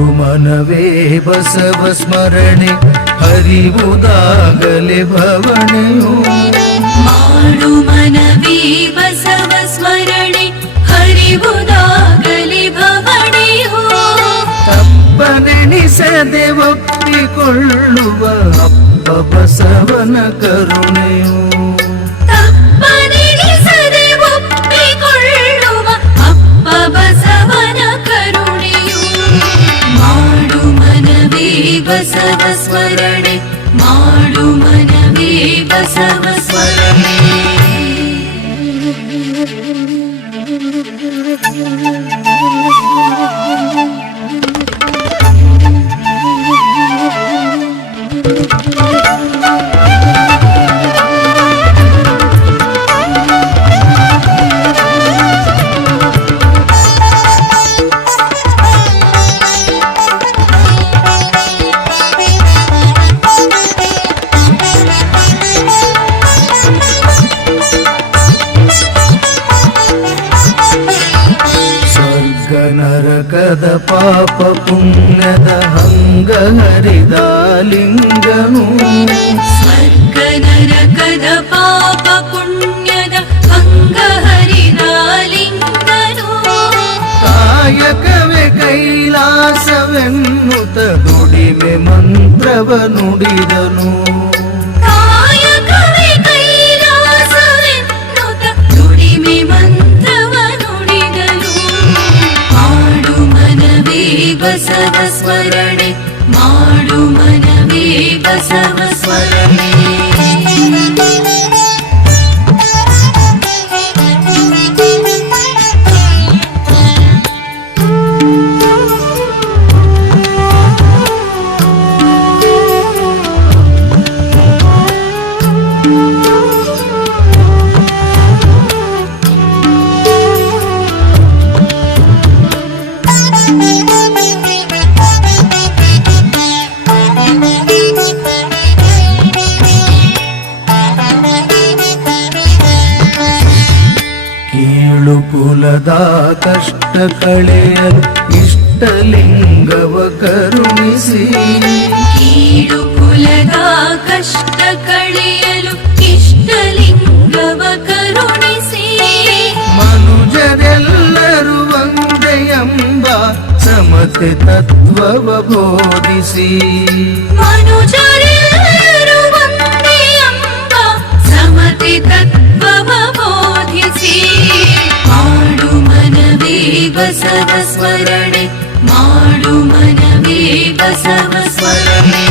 ಮಾಡು ಮನವೇ ಬಸವ ಸ್ಮರಣೆ ಹರಿವುದಾಗಲೇ ಭವಣೆಯು ಮಾಡು ಮನವೇ ಬಸವ ಸ್ಮರಣೆ ಹರಿವುದಾಗಲೇ ಭವಣೆಯು ತಪ್ಪನೆಣಿಸದೆ ಒಪ್ಪಿಕೊಳ್ಳುವ ಅಪ್ಪ ಬಸವನ ಕರುಣೆಯು ತಪ್ಪನೆಣಿಸದೆ ಒಪ್ಪಿಕೊಳ್ಳುವ ಅಪ್ಪ ಬಸವನ ಕರುಣೆಯು ಮಾಡು ಮನವೇ ಬಸವ ಸ್ಮರಣೆ ಮಾಡು ಮನವೇ ಬಸವ ಸ್ಮರಣೆ ನರಕದ ಪಾಪ ಪುಣ್ಯದ ಹಂಗ ಹರಿದ ಲಿಂಗನು ಸ್ವರ್ಗ ನರಕದ ಪಾಪ ಪುಣ್ಯದ ಹಂಗ ಹರಿದ ಲಿಂಗನು ಕಾಯಕವೇ ಕೈಲಾಸವೆನ್ನುತ್ತ ದುಡಿಮೆ ಮಂತ್ರವ ನುಡಿದನು ಕಾಯಕವೇ ಕೈಲಾಸವೆನ್ನುತ್ತ ದುಡಿಮೆ ಮಂತ್ರವ ನುಡಿದನು ಮಾಡು ಮನವೇ ಬಸವ ಸ್ಮರಣೆ ಮಾಡು ಮನವೇ ಬಸವ ಸ್ಮರಣೆ ಕುಲದ ಕಷ್ಟ ಕಳೆಯಲು ಇಷ್ಟಲಿಂಗವ ಕರುಣಿಸಿ ಕೀಳು ಕುಲದ ಕಷ್ಟ ಕಳೆಯಲು ಇಷ್ಟಲಿಂಗವ ಕರುಣಿಸಿ ಮನುಜರೆಲ್ಲರೂ ಒಂದೇ ಎಂಬ ಸಮತೆ ತತ್ವವ ಬೋಧಿಸಿ ಮನುಜರೆಲ್ಲರೂ ಒಂದೇ ಎಂಬ ಸಮತೆ ತತ್ವವ ಬೋಧಿಸಿ ಮಾಡು ಮನವೇ ಬಸವ ಸ್ಮರಣೆ ಮಾಡು ಮನವೇ ಬಸವ ಸ್ಮರಣೆ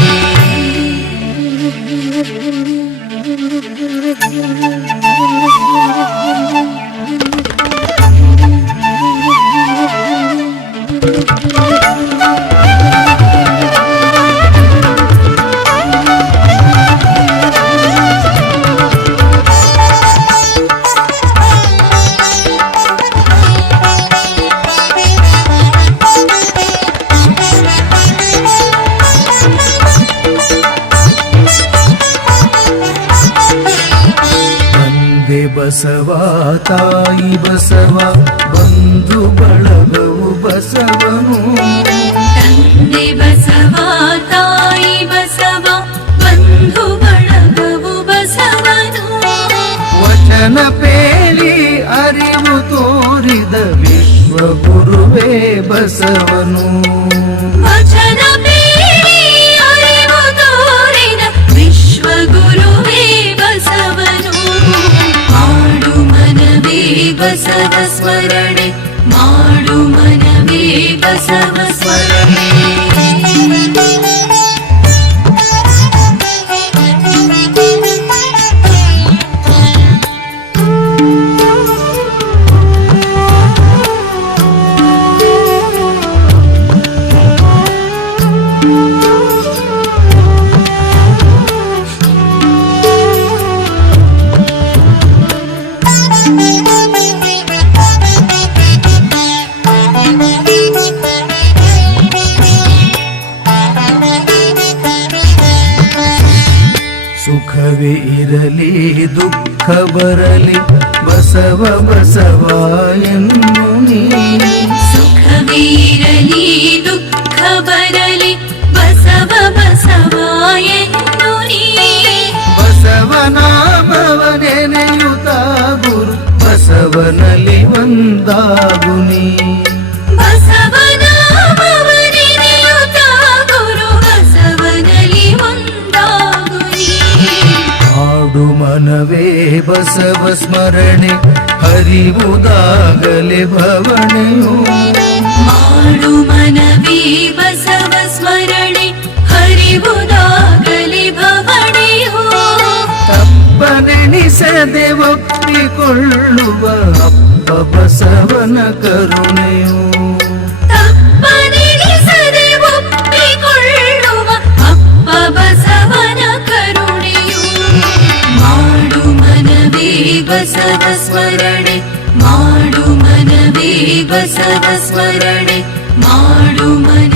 ಬಸವ ತಾಯಿ ಬಸವ ಬಂಧು ಬಳಗವು ಬಸವನು ತಂದೆ ಬಸವ ತಾಯಿ ಬಸವ ಬಂಧು ಬಳಗವು ಬಸವನು ವಚನ ಪೇಳಿ ಅರಿವು ತೋರಿದ ವಿಶ್ವ ಗುರುವೇ ಬಸವನು ವಚನ ಪೇಳಿ ಅರಿವು ತೋರಿದ ವಿಶ್ವ ಗುರುವೇ ಬಸವನು ಮಾಡು ಮನವೇ ಬಸವ ಸ್ಮರಣೆ ಮಾಡು ಮನವೇ ಬಸವ ಸ್ಮರಣೆ ಸುಖವೇ ಇರಲಿ ದುಃಖ ಬರಲಿ ಬಸವ ಬಸವ ಎನ್ನು ನೀ ಸುಖವೇ ಇರಲಿ ದುಃಖ ಬರಲಿ ಬಸವ ಬಸವ ಎನ್ನು ನೀ ಬಸವನಾಮವ ನೆನೆಯುತ್ತ ಗುರು ಬಸವನಲ್ಲಿ ಒಂದಾಗು ನೀ ಬಸವನಾಮವ ನೆನೆಯುತ್ತ ಗುರು ಬಸವನಲ್ಲಿ ಒಂದಾಗು ನೀ ಹಾಡು ಮನವೇ ಬಸವ ಸ್ಮರಣೆ ಹರಿವುದಾಗಲೇ ಭವಣೆಯು ಮಾಡು ಮನವೇ ಬಸವ ಸ್ಮರಣೆ ಹರಿವುದಾಗಲಿ ಭವಣೆಯು ತಪ್ಪನೆಣಿಸದೆ ಒಪ್ಪಿಕೊಳ್ಳುವ ಅಪ್ಪ ಬಸವನ ಕರುಣೆಯು ತಪ್ಪನೆಣಿಸದೆ ಒಪ್ಪಿಕೊಳ್ಳುವ ಅಪ್ಪ ಬಸವನ ಕರುಣೆಯು ಮಾಡು ಮನವೇ ಬಸವ ಸ್ಮರಣೆ ಮಾಡು ಮನವೇ ಬಸವ ಸ್ಮರಣೆ ಮಾಡು ಮನ